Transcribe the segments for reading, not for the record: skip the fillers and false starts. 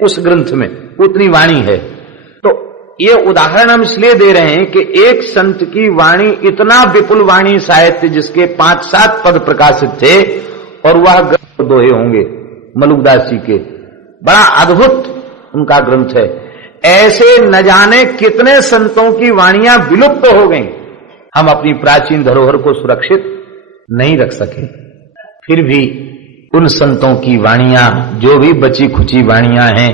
उस ग्रंथ में उतनी वाणी है। तो ये उदाहरण हम इसलिए दे रहे हैं कि एक संत की वाणी, इतना विपुल वाणी साहित्य जिसके 5-7 पद प्रकाशित थे, और वह ग्रंथ दोहे होंगे मलुकदास जी के, बड़ा अद्भुत उनका ग्रंथ है। ऐसे न जाने कितने संतों की वाणियां विलुप्त हो गईं, हम अपनी प्राचीन धरोहर को सुरक्षित नहीं रख सके। फिर भी उन संतों की वाणियां, जो भी बची खुची वाणियां हैं,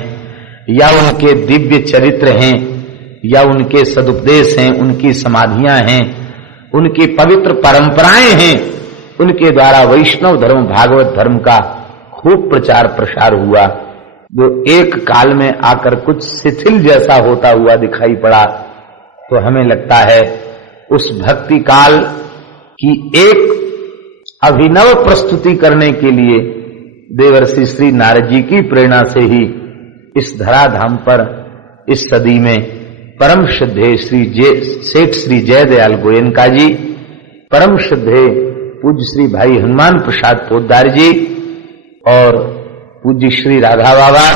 या उनके दिव्य चरित्र हैं, या उनके सदुपदेश हैं, उनकी समाधियां हैं, उनकी पवित्र परंपराएं हैं, उनके द्वारा वैष्णव धर्म, भागवत धर्म का खूब प्रचार प्रसार हुआ, जो एक काल में आकर कुछ शिथिल जैसा होता हुआ दिखाई पड़ा। तो हमें लगता है उस भक्ति काल की एक अभिनव प्रस्तुति करने के लिए देवर्षि श्री नारद जी की प्रेरणा से ही इस धराधाम पर इस सदी में परम श्रद्धेय सेठ श्री जयदयाल गोयनका जी, परम श्रद्धेय पूज्य श्री भाई हनुमान प्रसाद पोद्दार जी, और पूज्य श्री राधा बाबा,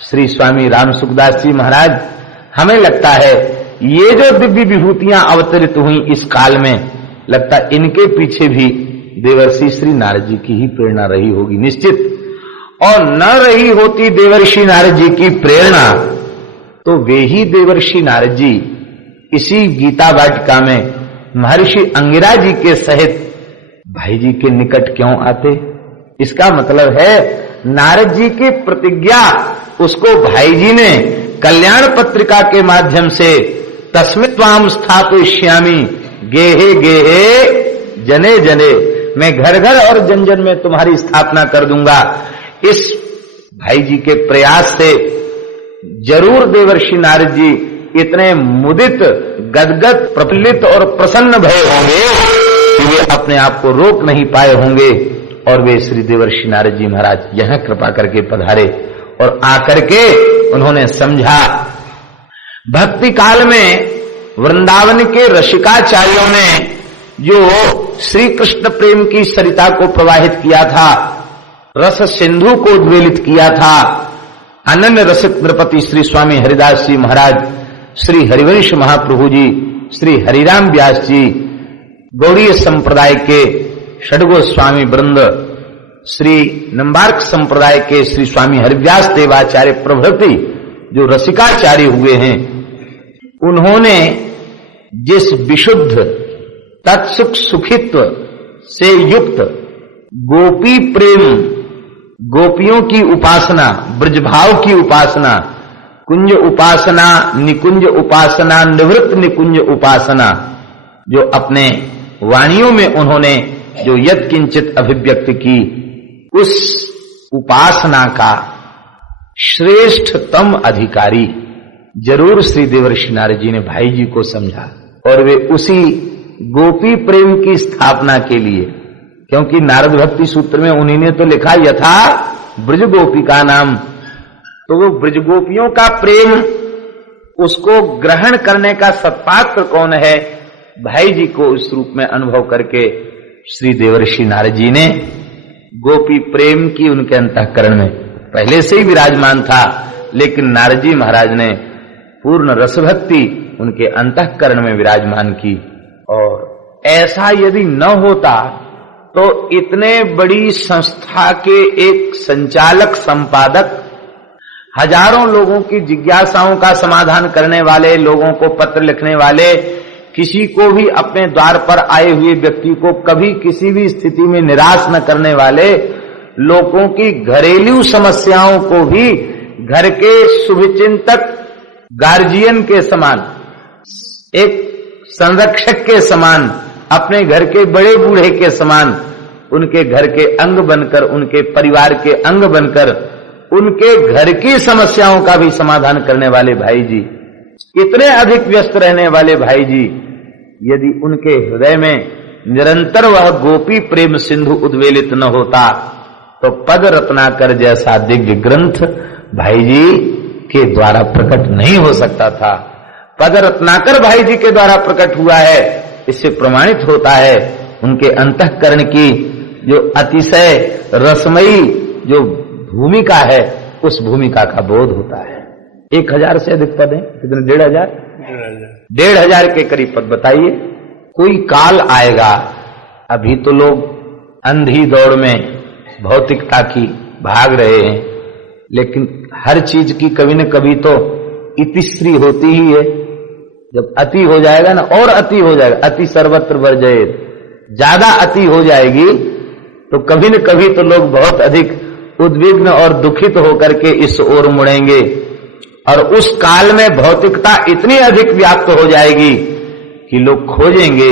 श्री स्वामी राम सुखदास जी महाराज, हमें लगता है ये जो दिव्य विभूतियां अवतरित हुई इस काल में, लगता इनके पीछे भी देवर्षि श्री नारद जी की ही प्रेरणा रही होगी निश्चित। और न रही होती देवर्षि नारद जी की प्रेरणा, तो वे ही देवर्षि नारद जी इसी गीता वाटिका में महर्षि अंगिरा जी के सहित भाई जी के निकट क्यों आते? इसका मतलब है नारद जी की प्रतिज्ञा उसको भाई जी ने कल्याण पत्रिका के माध्यम से तस्मित्वाम स्थापयिष्यामि गेहे गेहे जने जने, मैं घर घर और जन जन में तुम्हारी स्थापना कर दूंगा। इस भाई जी के प्रयास से जरूर देवर्षि नारद जी इतने मुदित, गदगद, प्रफुल्लित और प्रसन्न भय होंगे कि वे अपने आप को रोक नहीं पाए होंगे, और वे श्री देवर्षि नारद जी महाराज यहां कृपा करके पधारे, और आकर के उन्होंने समझा। भक्ति काल में वृंदावन के रसिकाचार्यों ने जो श्री कृष्ण प्रेम की सरिता को प्रवाहित किया था, रस सिंधु को उद्वेलित किया था, अनन्य रसिक नृपति श्री स्वामी हरिदास जी महाराज, श्री हरिवंश महाप्रभु जी, श्री हरिराम व्यास जी, गौड़ीय संप्रदाय के षडगोस्वामी वृंद, श्री नंबार्क संप्रदाय के श्री स्वामी हरिव्यास देवाचार्य प्रभृति जो रसिकाचार्य हुए हैं, उन्होंने जिस विशुद्ध तत्सुख सुखित्व से युक्त गोपी प्रेम, गोपियों की उपासना, ब्रजभाव की उपासना, कुंज उपासना, निकुंज उपासना, निवृत्त निकुंज उपासना, जो अपने वाणियों में उन्होंने जो यत् किंचित अभिव्यक्त की, उस उपासना का श्रेष्ठतम अधिकारी जरूर श्री देवर्षि नारद जी ने भाई जी को समझा, और वे उसी गोपी प्रेम की स्थापना के लिए, क्योंकि नारद भक्ति सूत्र में उन्हीं ने तो लिखा यथा ब्रज गोपी का नाम, तो वो ब्रज गोपियों का प्रेम, उसको ग्रहण करने का सत्पात्र कौन है? भाई जी को इस रूप में अनुभव करके श्री देवर्षि नारद जी ने गोपी प्रेम की उनके अंतःकरण में पहले से ही विराजमान था, लेकिन नारद जी महाराज ने पूर्ण रसभक्ति उनके अंतःकरण में विराजमान की। और ऐसा यदि न होता तो इतने बड़ी संस्था के एक संचालक, संपादक, हजारों लोगों की जिज्ञासाओं का समाधान करने वाले, लोगों को पत्र लिखने वाले, किसी को भी अपने द्वार पर आए हुए व्यक्ति को कभी किसी भी स्थिति में निराश न करने वाले, लोगों की घरेलू समस्याओं को भी घर के शुभचिंतक, गार्जियन के समान, एक संरक्षक के समान, अपने घर के बड़े बूढ़े के समान, उनके घर के अंग बनकर, उनके परिवार के अंग बनकर, उनके घर की समस्याओं का भी समाधान करने वाले भाई जी, इतने अधिक व्यस्त रहने वाले भाई जी, यदि उनके हृदय में निरंतर वह गोपी प्रेम सिंधु उद्वेलित न होता तो पद रत्नाकर जैसा दिव्य ग्रंथ भाई जी के द्वारा प्रकट नहीं हो सकता था। पद रत्नाकर भाई जी के द्वारा प्रकट हुआ है, इससे प्रमाणित होता है उनके अंतःकरण की जो अतिशय रसमयी जो भूमिका है, उस भूमिका का बोध होता है। 1000 से अधिक पद हैं, कितने? 1500 के करीब पद। बताइए, कोई काल आएगा, अभी तो लोग अंधी दौड़ में भौतिकता की भाग रहे हैं, लेकिन हर चीज की कभी न कभी तो इतिश्री होती ही है। जब अति हो जाएगा ना, और अति हो जाएगा, अति सर्वत्र वर्जयेत, ज्यादा अति हो जाएगी तो कभी न कभी तो लोग बहुत अधिक उद्विग्न और दुखित होकर के इस ओर मुड़ेंगे, और उस काल में भौतिकता इतनी अधिक व्याप्त हो जाएगी कि लोग खोजेंगे,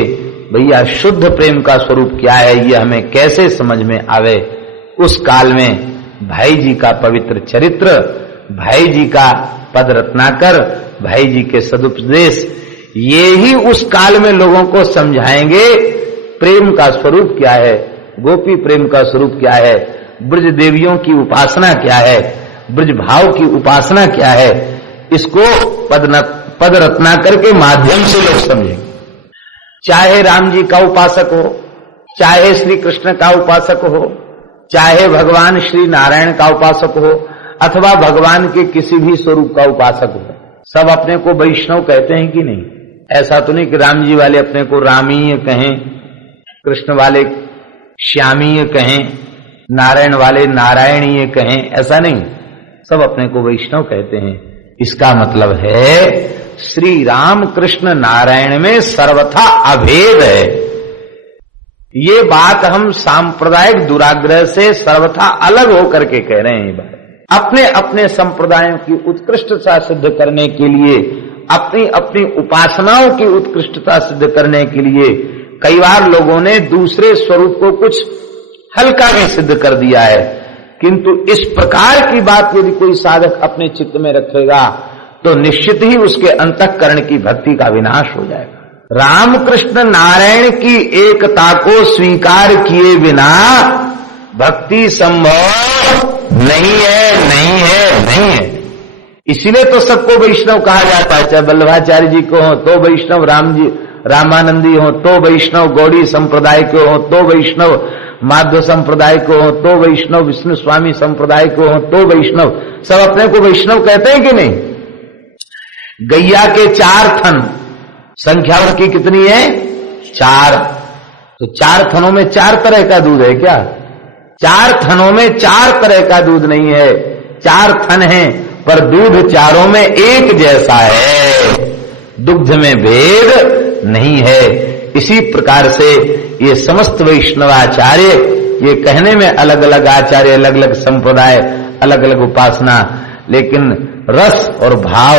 भैया शुद्ध प्रेम का स्वरूप क्या है, ये हमें कैसे समझ में आवे। उस काल में भाई जी का पवित्र चरित्र, भाई जी का पद रत्नाकर, भाई जी के सदुपदेश, ये ही उस काल में लोगों को समझाएंगे प्रेम का स्वरूप क्या है, गोपी प्रेम का स्वरूप क्या है, ब्रज देवियों की उपासना क्या है, ब्रज भाव की उपासना क्या है। इसको पद रत्नाकर के माध्यम से लोग समझेंगे। चाहे राम जी का उपासक हो, चाहे श्री कृष्ण का उपासक हो, चाहे भगवान श्री नारायण का उपासक हो, अथवा भगवान के किसी भी स्वरूप का उपासक हो, सब अपने को वैष्णव कहते हैं कि नहीं? ऐसा तो नहीं कि राम जी वाले अपने को रामीय कहें, कृष्ण वाले श्यामीय कहें, नारायण वाले नारायणीय कहें, ऐसा नहीं। सब अपने को वैष्णव कहते हैं। इसका मतलब है श्री राम कृष्ण नारायण में सर्वथा अभेद है। ये बात हम सांप्रदायिक दुराग्रह से सर्वथा अलग होकर के कह रहे हैं। ये बात अपने अपने संप्रदायों की उत्कृष्टता सिद्ध करने के लिए, अपनी अपनी उपासनाओं की उत्कृष्टता सिद्ध करने के लिए कई बार लोगों ने दूसरे स्वरूप को कुछ हल्का में सिद्ध कर दिया है, किंतु इस प्रकार की बात यदि कोई साधक अपने चित्त में रखेगा तो निश्चित ही उसके अंतःकरण की भक्ति का विनाश हो जाएगा। रामकृष्ण नारायण की एकता को स्वीकार किए बिना भक्ति संभव नहीं है, नहीं है, नहीं है। इसीलिए तो सबको वैष्णव कहा जाता है, चाहे वल्लभाचार्य जी को हो तो वैष्णव, राम जी रामानंदी हो तो वैष्णव, गौड़ी संप्रदाय के हो तो वैष्णव, माधव संप्रदाय को हो तो वैष्णव, विष्णु स्वामी संप्रदाय को हो तो वैष्णव, सब अपने को वैष्णव कहते हैं कि नहीं? गैया के 4 थन, संख्या उनकी कितनी है? 4। तो 4 थनों में 4 तरह का दूध है क्या? 4 थनों में 4 तरह का दूध नहीं है। 4 थन हैं पर दूध चारों में एक जैसा है, दुग्ध में भेद नहीं है। इसी प्रकार से ये समस्त वैष्णवाचार्य, ये कहने में अलग अलग आचार्य, अलग अलग संप्रदाय, अलग अलग उपासना, लेकिन रस और भाव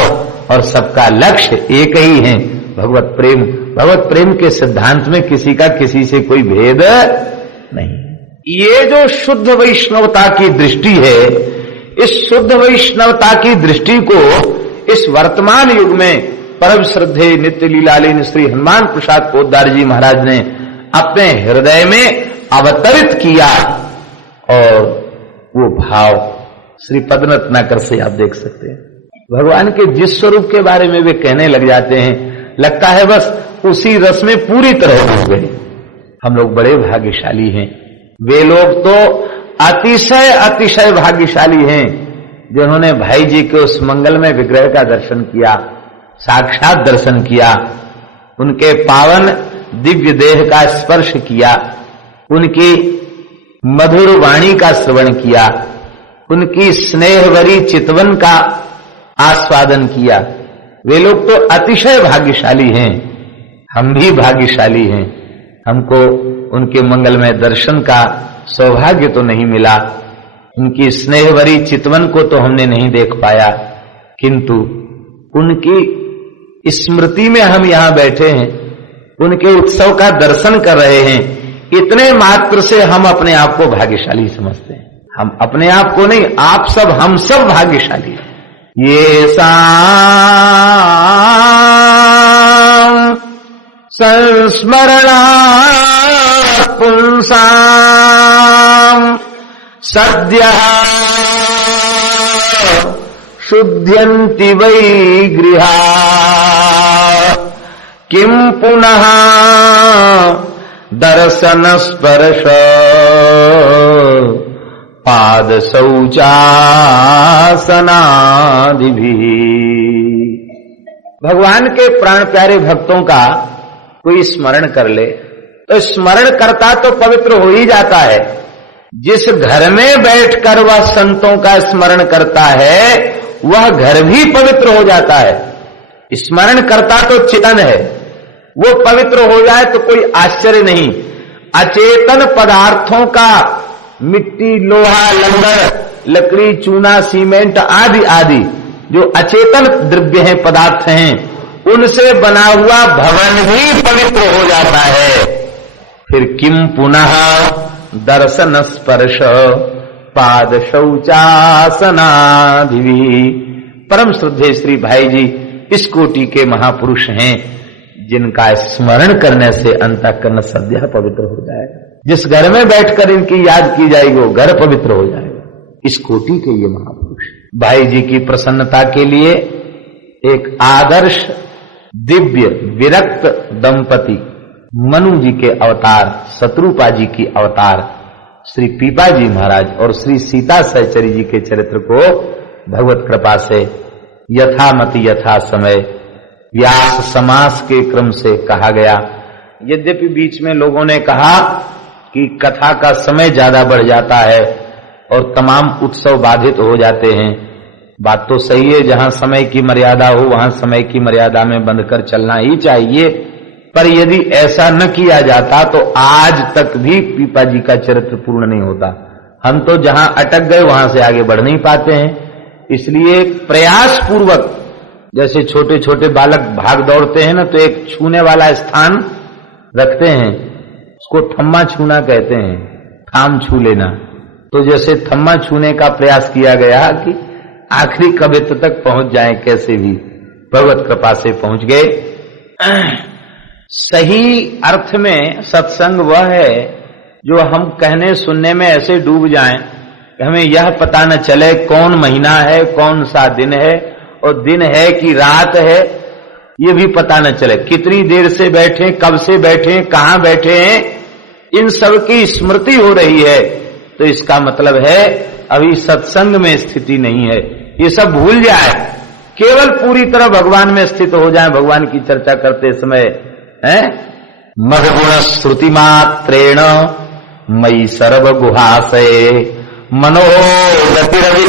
और सबका लक्ष्य एक ही है, भगवत प्रेम। भगवत प्रेम के सिद्धांत में किसी का किसी से कोई भेद नहीं। ये जो शुद्ध वैष्णवता की दृष्टि है, इस शुद्ध वैष्णवता की दृष्टि को इस वर्तमान युग में परम श्रद्धेय नित्य लीलालीन श्री हनुमान प्रसाद पोद्दार जी महाराज ने अपने हृदय में अवतरित किया, और वो भाव श्री पद रत्नाकर से आप देख सकते हैं। भगवान के जिस स्वरूप के बारे में वे कहने लग जाते हैं, लगता है बस उसी रस में पूरी तरह डूब गए। हम लोग बड़े भाग्यशाली हैं। वे लोग तो अतिशय अतिशय भाग्यशाली हैं जिन्होंने भाई जी के उस मंगलमय विग्रह का दर्शन किया, साक्षात दर्शन किया, उनके पावन दिव्य देह का स्पर्श किया, उनकी मधुर वाणी का श्रवण किया, उनकी स्नेहवरी चितवन का आस्वादन किया। वे लोग तो अतिशय भाग्यशाली हैं। हम भी भाग्यशाली हैं। हमको उनके मंगलमय दर्शन का सौभाग्य तो नहीं मिला, उनकी स्नेहवरी चितवन को तो हमने नहीं देख पाया, किंतु उनकी स्मृति में हम यहां बैठे हैं, उनके उत्सव का दर्शन कर रहे हैं। इतने मात्र से हम अपने आप को भाग्यशाली समझते हैं। हम अपने आप को नहीं, आप सब, हम सब भाग्यशाली हैं। ये संस्मरणा पुंसाम सद्यः शुद्ध्यन्ति वै गृहा किं पुनः दर्शन स्पर्श पाद शौचासनादि भी। भगवान के प्राण प्यारे भक्तों का कोई स्मरण कर ले तो स्मरण करता तो पवित्र हो ही जाता है। जिस घर में बैठकर वह संतों का स्मरण करता है वह घर भी पवित्र हो जाता है। स्मरण करता तो चेतन है, वो पवित्र हो जाए तो कोई आश्चर्य नहीं। अचेतन पदार्थों का मिट्टी, लोहा, लंगर, लकड़ी, चूना, सीमेंट आदि आदि जो अचेतन द्रव्य हैं, पदार्थ हैं, उनसे बना हुआ भवन भी पवित्र हो जाता है। फिर किम पुनः दर्शन स्पर्श पाद शौचासनादि। परम श्रद्धेय श्री भाई जी इस कोटि के महापुरुष हैं जिनका स्मरण करने से अंतःकरण सद्यः पवित्र हो जाएगा। जिस घर में बैठकर इनकी याद की जाएगी वो घर पवित्र हो जाएगा। इस कोटि के ये महापुरुष भाई जी की प्रसन्नता के लिए एक आदर्श दिव्य विरक्त दंपति मनु जी के अवतार, शत्रुपा जी की अवतार श्री पीपा जी महाराज और श्री सीता सहचरी जी के चरित्र को भगवत कृपा से यथामति यथा समय व्यास समास के क्रम से कहा गया। यद्यपि बीच में लोगों ने कहा कि कथा का समय ज्यादा बढ़ जाता है और तमाम उत्सव बाधित हो जाते हैं। बात तो सही है, जहां समय की मर्यादा हो वहां समय की मर्यादा में बंधकर चलना ही चाहिए। पर यदि ऐसा न किया जाता तो आज तक भी पीपा जी का चरित्र पूर्ण नहीं होता। हम तो जहां अटक गए वहां से आगे बढ़ नहीं पाते हैं। इसलिए प्रयास पूर्वक, जैसे छोटे छोटे बालक भाग दौड़ते हैं ना, तो एक छूने वाला स्थान रखते हैं, उसको थम्मा छूना कहते हैं, थाम छू लेना। तो जैसे थम्मा छूने का प्रयास किया गया कि आखिरी कबित तक पहुंच जाए, कैसे भी भगवत कृपा से पहुंच गए। सही अर्थ में सत्संग वह है जो हम कहने सुनने में ऐसे डूब जाएं कि हमें यह पता न चले कौन महीना है, कौन सा दिन है, और दिन है कि रात है ये भी पता न चले, कितनी देर से बैठे, कब से बैठे, कहां बैठे हैं, इन सब की स्मृति हो रही है। तो इसका मतलब है अभी सत्संग में स्थिति नहीं है। ये सब भूल जाए, केवल पूरी तरह भगवान में स्थित हो जाए। भगवान की चर्चा करते समय है मदगुण श्रुति मात्रेण मई सर्व गुहाशये मनोगतिरविच्छिन्ना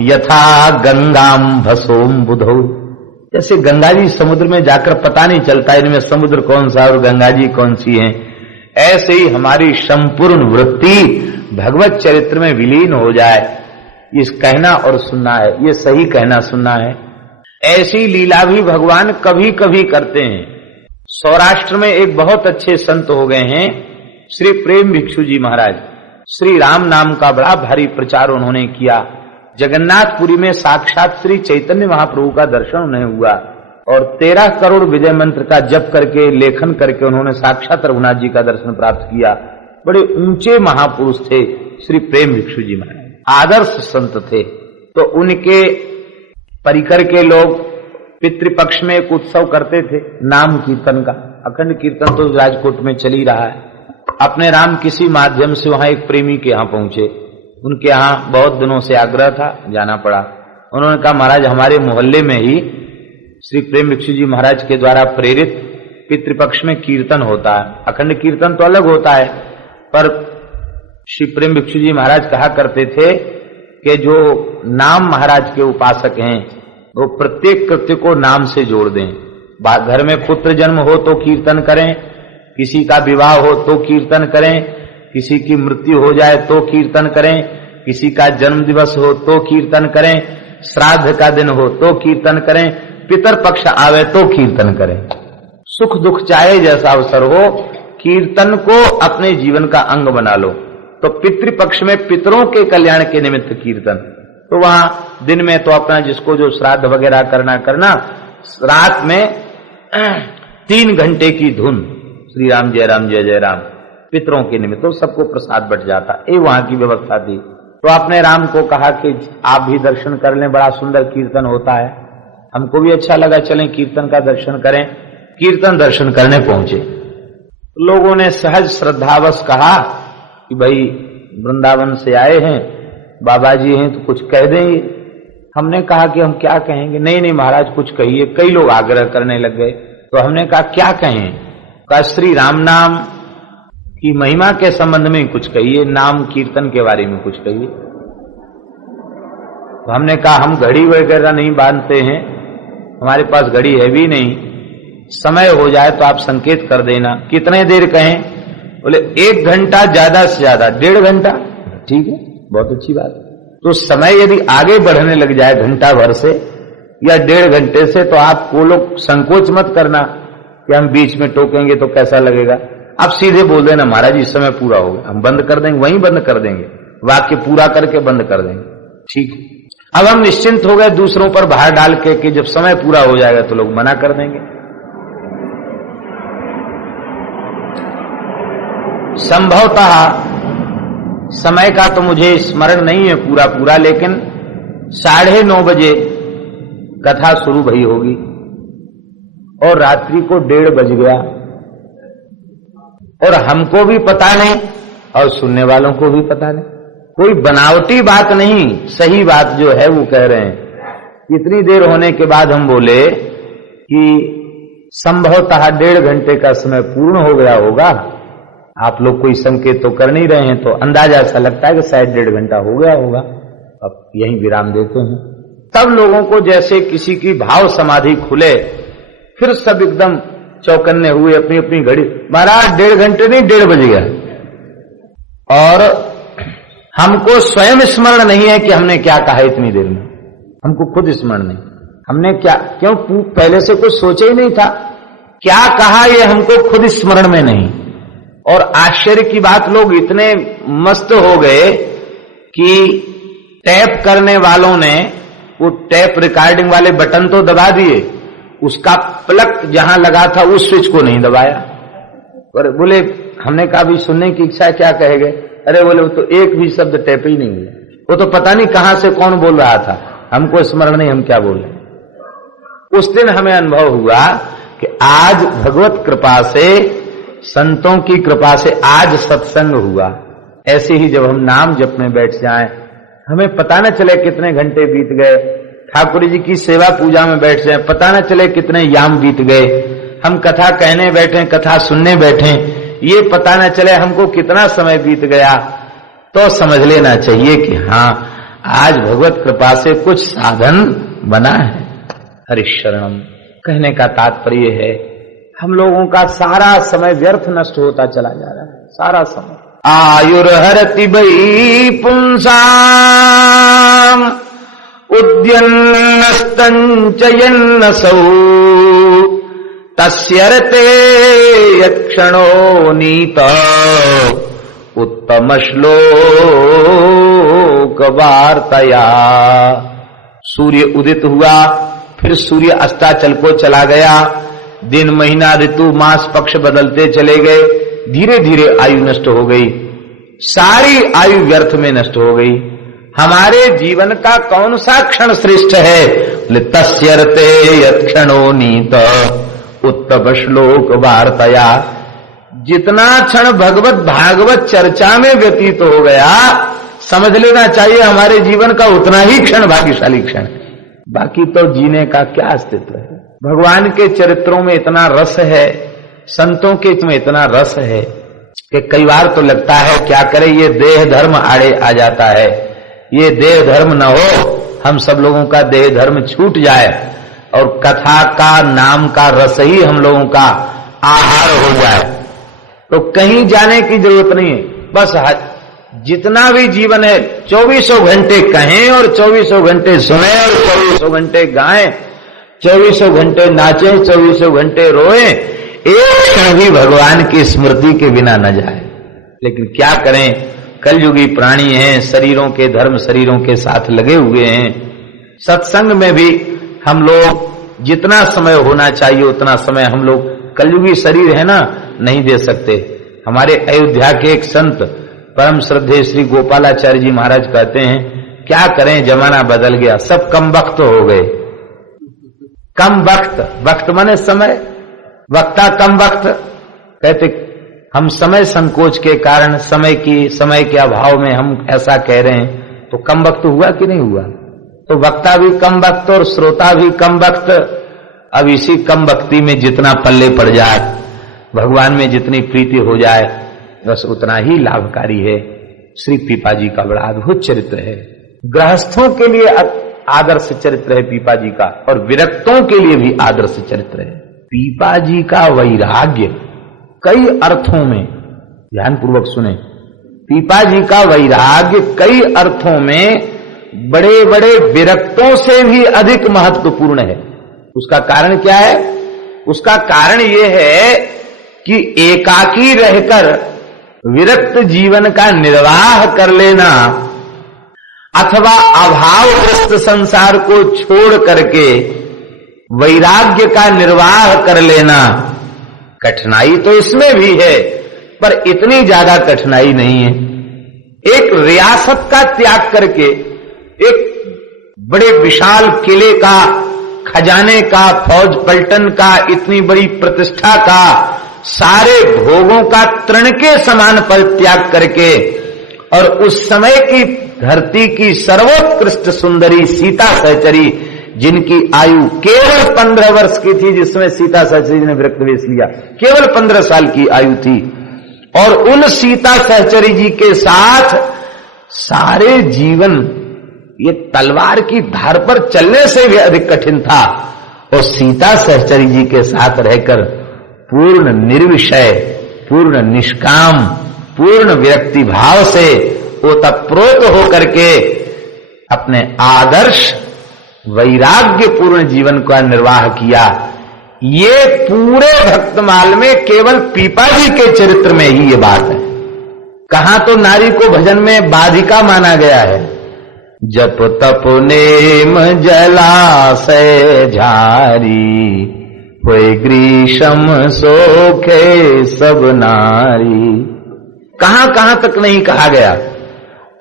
यथा गंगाम भसोम बुधौ। जैसे गंगा जी समुद्र में जाकर पता नहीं चलता इनमें समुद्र कौन सा और गंगा जी कौन सी है, ऐसे ही हमारी संपूर्ण वृत्ति भगवत चरित्र में विलीन हो जाए। ये कहना और सुनना है, ये सही कहना सुनना है। ऐसी लीला भी भगवान कभी कभी करते हैं। सौराष्ट्र में एक बहुत अच्छे संत हो गए हैं श्री प्रेम भिक्षु जी महाराज। श्री राम नाम का बड़ा भारी प्रचार उन्होंने किया। जगन्नाथपुरी में साक्षात श्री चैतन्य महाप्रभु का दर्शन उन्हें हुआ और 13 करोड़ विजय मंत्र का जप करके, लेखन करके उन्होंने साक्षात रघुनाथ जी का दर्शन प्राप्त किया। बड़े ऊंचे महापुरुष थे श्री प्रेम भिक्षु जी महाराज, आदर्श संत थे। तो उनके परिकर के लोग पितृपक्ष में एक उत्सव करते थे नाम कीर्तन का। अखंड कीर्तन तो राजकोट में चल ही रहा है। अपने राम किसी माध्यम से वहां एक प्रेमी के यहाँ पहुंचे। उनके यहाँ बहुत दिनों से आग्रह था, जाना पड़ा। उन्होंने कहा महाराज हमारे मोहल्ले में ही श्री प्रेम भिक्षु जी महाराज के द्वारा प्रेरित पितृपक्ष में कीर्तन होता है। अखंड कीर्तन तो अलग होता है, पर श्री प्रेम भिक्षु जी महाराज कहा करते थे कि जो नाम महाराज के उपासक हैं वो प्रत्येक कृत्य को नाम से जोड़ दें। घर में पुत्र जन्म हो तो कीर्तन करें, किसी का विवाह हो तो कीर्तन करें, किसी की मृत्यु हो जाए तो कीर्तन करें, किसी का जन्म दिवस हो तो कीर्तन करें, श्राद्ध का दिन हो तो कीर्तन करें, पितर पक्ष आवे तो कीर्तन करें। सुख दुख चाहे जैसा अवसर हो, कीर्तन को अपने जीवन का अंग बना लो। तो पितृपक्ष में पितरों के कल्याण के निमित्त कीर्तन, तो वहां दिन में तो अपना जिसको जो श्राद्ध वगैरह करना, रात में 3 घंटे की धुन श्री राम जय राम जय जय राम पितरों के निमित्त, तो सबको प्रसाद बट जाता। ये वहां की व्यवस्था थी। तो आपने राम को कहा कि आप भी दर्शन कर लें, बड़ा सुंदर कीर्तन होता है। हमको भी अच्छा लगा, चलें कीर्तन का दर्शन करें। कीर्तन दर्शन करने पहुंचे। लोगों ने सहज श्रद्धावश कहा कि भाई वृंदावन से आए हैं, बाबा जी हैं तो कुछ कह देंगे। हमने कहा कि हम क्या कहेंगे। नहीं नहीं महाराज कुछ कहिए। कई लोग आग्रह करने लग गए, तो हमने कहा क्या कहें। कहा श्री राम नाम की महिमा के संबंध में कुछ कहिए, नाम कीर्तन के बारे में कुछ कहिए। तो हमने कहा हम घड़ी वगैरह नहीं बांधते हैं, हमारे पास घड़ी है भी नहीं, समय हो जाए तो आप संकेत कर देना। कितने देर कहें? बोले 1 घंटा, ज्यादा से ज्यादा 1.5 घंटा। ठीक है, बहुत अच्छी बात। तो समय यदि आगे बढ़ने लग जाए घंटा भर से या 1.5 घंटे से, तो आप वो लोग संकोच मत करना कि हम बीच में टोकेंगे तो कैसा लगेगा। आप सीधे बोल देना महाराज इस समय पूरा हो गया, हम बंद कर देंगे, वहीं बंद कर देंगे, वाक्य पूरा करके बंद कर देंगे। ठीक है, अब हम निश्चिंत हो गए दूसरों पर भार डाल के कि जब समय पूरा हो जाएगा तो लोग मना कर देंगे। संभवतः समय का तो मुझे स्मरण नहीं है पूरा, लेकिन 9:30 बजे कथा शुरू भई होगी और रात्रि को 1:30 बज गया, और हमको भी पता नहीं और सुनने वालों को भी पता नहीं। कोई बनावटी बात नहीं, सही बात जो है वो कह रहे हैं। इतनी देर होने के बाद हम बोले कि संभवतः 1.5 घंटे का समय पूर्ण हो गया होगा। आप लोग कोई संकेत तो कर नहीं रहे हैं, तो अंदाजा ऐसा लगता है कि शायद 1.5 घंटा हो गया होगा। अब यहीं विराम देते हैं। तब लोगों को जैसे किसी की भाव समाधि खुले, फिर सब एकदम चौकन्ने हुए, अपनी अपनी घड़ी। महाराज 1.5 घंटे नहीं, 1:30 बज गया। और हमको स्वयं स्मरण नहीं है कि हमने क्या कहा इतनी देर में, हमको खुद स्मरण नहीं। हमने क्या, क्यों पहले से कुछ सोचा ही नहीं था, क्या कहा ये हमको खुद स्मरण में नहीं। और आश्चर्य की बात, लोग इतने मस्त हो गए कि टैप करने वालों ने वो टैप रिकॉर्डिंग वाले बटन तो दबा दिए, उसका प्लग जहां लगा था उस स्विच को नहीं दबाया। और बोले, हमने कहा भी सुनने की इच्छा है, क्या कहेंगे? अरे बोले वो तो एक भी शब्द टैप ही नहीं हुआ, वो तो पता नहीं कहां से कौन बोल रहा था, हमको स्मरण नहीं हम क्या बोल रहे। उस दिन हमें अनुभव हुआ कि आज भगवत कृपा से, संतों की कृपा से आज सत्संग हुआ। ऐसे ही जब हम नाम जपने बैठ जाएं, हमें पता न चले कितने घंटे बीत गए। ठाकुर जी की सेवा पूजा में बैठ जाएं, पता न चले कितने याम बीत गए। हम कथा कहने बैठे, कथा सुनने बैठे, ये पता न चले हमको कितना समय बीत गया। तो समझ लेना चाहिए कि हाँ, आज भगवत कृपा से कुछ साधन बना है। हरिशरणम कहने का तात्पर्य है, हम लोगों का सारा समय व्यर्थ नष्ट होता चला जा रहा है। सारा समय आयुर्हरति वै पुंसाम उद्यन्नस्तंचयन्नसौ तस्यर्ते यत्क्षणो नीत उत्तम श्लोक वार्तया। सूर्य उदित हुआ, फिर सूर्य अस्ताचल को चला गया, दिन महीना ऋतु मास पक्ष बदलते चले गए, धीरे धीरे आयु नष्ट हो गई, सारी आयु व्यर्थ में नष्ट हो गई। हमारे जीवन का कौन सा क्षण श्रेष्ठ है? तस्यर्ते यत्क्षणो नीत उत्तम श्लोक वार्तया। जितना क्षण भगवत भागवत चर्चा में व्यतीत हो गया, समझ लेना चाहिए हमारे जीवन का उतना ही क्षण भाग्यशाली क्षण। बाकी तो जीने का क्या अस्तित्व है। भगवान के चरित्रों में इतना रस है, संतों के में इतना रस है कि कई बार तो लगता है क्या करे, ये देह धर्म आड़े आ जाता है। ये देह धर्म न हो, हम सब लोगों का देह धर्म छूट जाए और कथा का, नाम का रस ही हम लोगों का आहार हो जाए, तो कहीं जाने की जरूरत नहीं है। बस जितना भी जीवन है 24 घंटे कहें और 24 घंटे सुने और 24 घंटे गाएं, 24 घंटे नाचें, 24 घंटे रोएं, एक क्षण भी भगवान की स्मृति के बिना न जाए। लेकिन क्या करें, कलयुगी प्राणी हैं, शरीरों के धर्म शरीरों के साथ लगे हुए हैं। सत्संग में भी हम लोग जितना समय होना चाहिए उतना समय हम लोग, कलयुगी शरीर है ना, नहीं दे सकते। हमारे अयोध्या के एक संत परम श्रद्धेय श्री गोपालाचार्य जी महाराज कहते हैं, क्या करें जमाना बदल गया, सब कम वक्त हो गए। कम वक्त, वक्त माने समय, वक्ता कम वक्त। कहते हम समय संकोच के कारण, समय के अभाव में हम ऐसा कह रहे हैं, तो कम वक्त हुआ कि नहीं हुआ? तो वक्ता भी कम वक्त और श्रोता भी कम वक्त। अब इसी कम वक्ती में जितना पल्ले पड़ जाए, भगवान में जितनी प्रीति हो जाए, बस उतना ही लाभकारी है। श्री पीपा जी का बड़ा अद्भुत चरित्र है। गृहस्थों के लिए आदर्श चरित्र है पीपा जी का, और विरक्तों के लिए भी आदर्श चरित्र है। पीपा जी का वैराग्य कई अर्थों में, ध्यानपूर्वक सुने, पीपा जी का वैराग्य कई अर्थों में बड़े बड़े विरक्तों से भी अधिक महत्वपूर्ण है। उसका कारण क्या है? उसका कारण यह है कि एकाकी रहकर विरक्त जीवन का निर्वाह कर लेना अथवा अभावग्रस्त संसार को छोड़ करके वैराग्य का निर्वाह कर लेना, कठिनाई तो इसमें भी है, पर इतनी ज्यादा कठिनाई नहीं है। एक रियासत का त्याग करके, एक बड़े विशाल किले का, खजाने का, फौज पलटन का, इतनी बड़ी प्रतिष्ठा का, सारे भोगों का तृण के समान पद त्याग करके, और उस समय की धरती की सर्वोत्कृष्ट सुंदरी सीता सहचरी, जिनकी आयु केवल 15 वर्ष की थी, जिसमें सीता सहचरी ने विरक्त वेश लिया, केवल 15 साल की आयु थी, और उन सीता सहचरी जी के साथ सारे जीवन ये तलवार की धार पर चलने से भी अधिक कठिन था, और सीता सहचरी जी के साथ रहकर पूर्ण निर्विषय, पूर्ण निष्काम, पूर्ण विरक्ति भाव से ओतप्रोत होकर के अपने आदर्श वैराग्य पूर्ण जीवन का निर्वाह किया। ये पूरे भक्तमाल में केवल पीपा जी के चरित्र में ही ये बात है। कहां तो नारी को भजन में बाधिका माना गया है। जप तप नेम जलाशय झारी, होए ग्रीष्म सोखे सब नारी। कहां कहां तक नहीं कहा गया।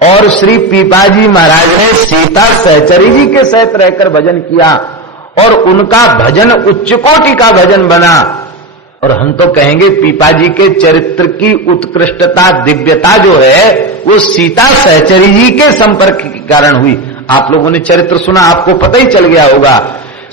और श्री पीपा जी महाराज ने सीता सहचरी जी के साथ रहकर भजन किया, और उनका भजन उच्च कोटि का भजन बना। और हम तो कहेंगे पीपा जी के चरित्र की उत्कृष्टता, दिव्यता जो है, वो सीता सहचरी जी के संपर्क के कारण हुई। आप लोगों ने चरित्र सुना, आपको पता ही चल गया होगा।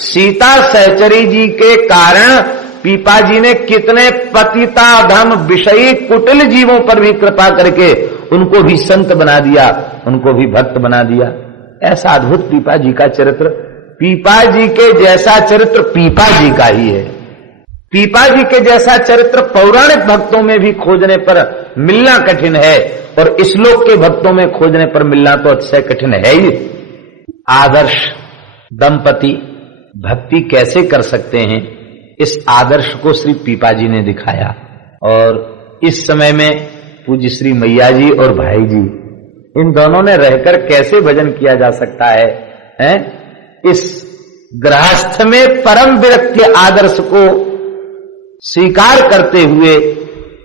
सीता सहचरी जी के कारण पीपा जी ने कितने पतिता धम विषयी कुटिल जीवों पर भी कृपा करके उनको भी संत बना दिया, उनको भी भक्त बना दिया। ऐसा अद्भुत पीपा जी का चरित्र, पीपा जी के जैसा चरित्र पीपा जी का ही है। पीपा जी के जैसा चरित्र पौराणिक भक्तों में भी खोजने पर मिलना कठिन है, और इस लोक के भक्तों में खोजने पर मिलना तो अतिशय कठिन है ही। आदर्श दंपति भक्ति कैसे कर सकते हैं, इस आदर्श को श्री पीपा जी ने दिखाया। और इस समय में पूज्य श्री मैया जी और भाई जी, इन दोनों ने रहकर कैसे भजन किया जा सकता है? इस गृहस्थ में परम विरक्ति आदर्श को स्वीकार करते हुए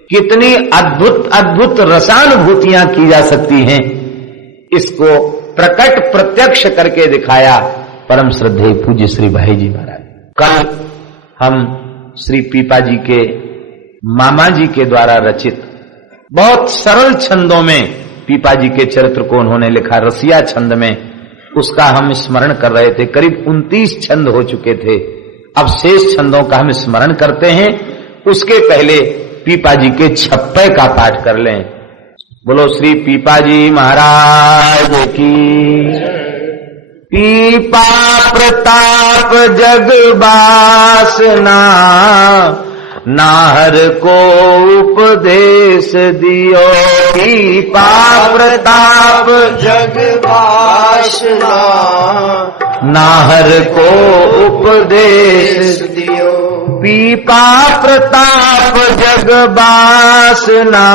कितनी अद्भुत अद्भुत रसानुभूतियां की जा सकती हैं, इसको प्रकट प्रत्यक्ष करके दिखाया परम श्रद्धेय पूज्य श्री भाई जी महाराज। कल हम श्री पीपा जी के मामा जी के द्वारा रचित बहुत सरल छंदों में पीपा जी के चरित्र को उन्होंने लिखा, रसिया छंद में, उसका हम स्मरण कर रहे थे। करीब 29 छंद हो चुके थे। अब शेष छंदों का हम स्मरण करते हैं। उसके पहले पीपा जी के छप्पे का पाठ कर लें। बोलो श्री पीपा जी महाराज की। पीपा प्रताप जग बासना, नाहर को उपदेश दियो। पीपा प्रताप जग बासना, नाहर को उपदेश दियो। पीपा प्रताप जग बासना,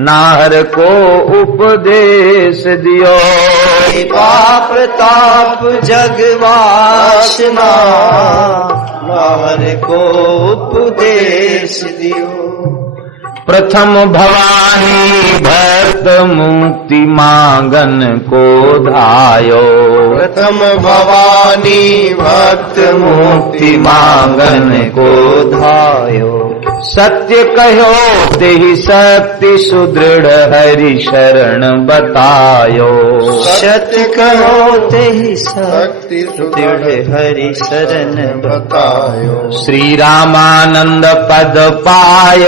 नाहर को उपदेश दियो। पीपा प्रताप जग बासना, नाहर को उपदेश दियो। प्रथम भवानी भक्त मुक्ति मांगन को धायो। प्रथम भवानी भक्त मुक्ति मांगन को धायो। सत्य कहो तेहि शक्ति सुदृढ़ हरि शरण बतायो। सत्य कहो तेहि शक्ति सुदृढ़ हरि शरण बतायो। श्री रामानंद पद पाय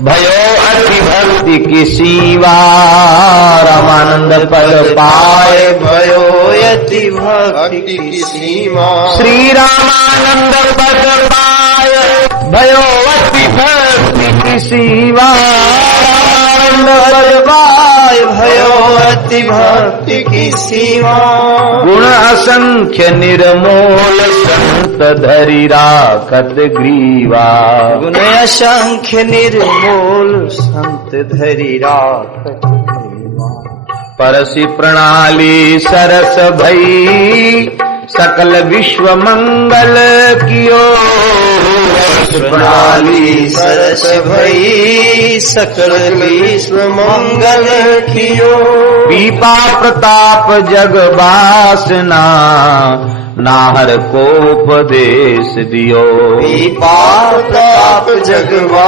भयो अति भक्ति की सीवा। रामानंद पद पाय भयो अति भक्ति की सीमा। श्री रामानंद पद पाय भयो अति भक्ति की सीवा। पद पाय भयो अति भक्ति की सीमा। गुण असंख्य निर्मोल संत धरि राखत ग्रीवा। गुण असंख्य निर्मोल संत धरि राखत ग्रीवा। परसि प्रणाली सरस भई सकल विश्व मंगल कियो। प्रणाली सरस भई सकल विश्व मंगल कियो। पीपा प्रताप जग बासना नाहर को उपदेश दियो। पीपा प्रताप जगवा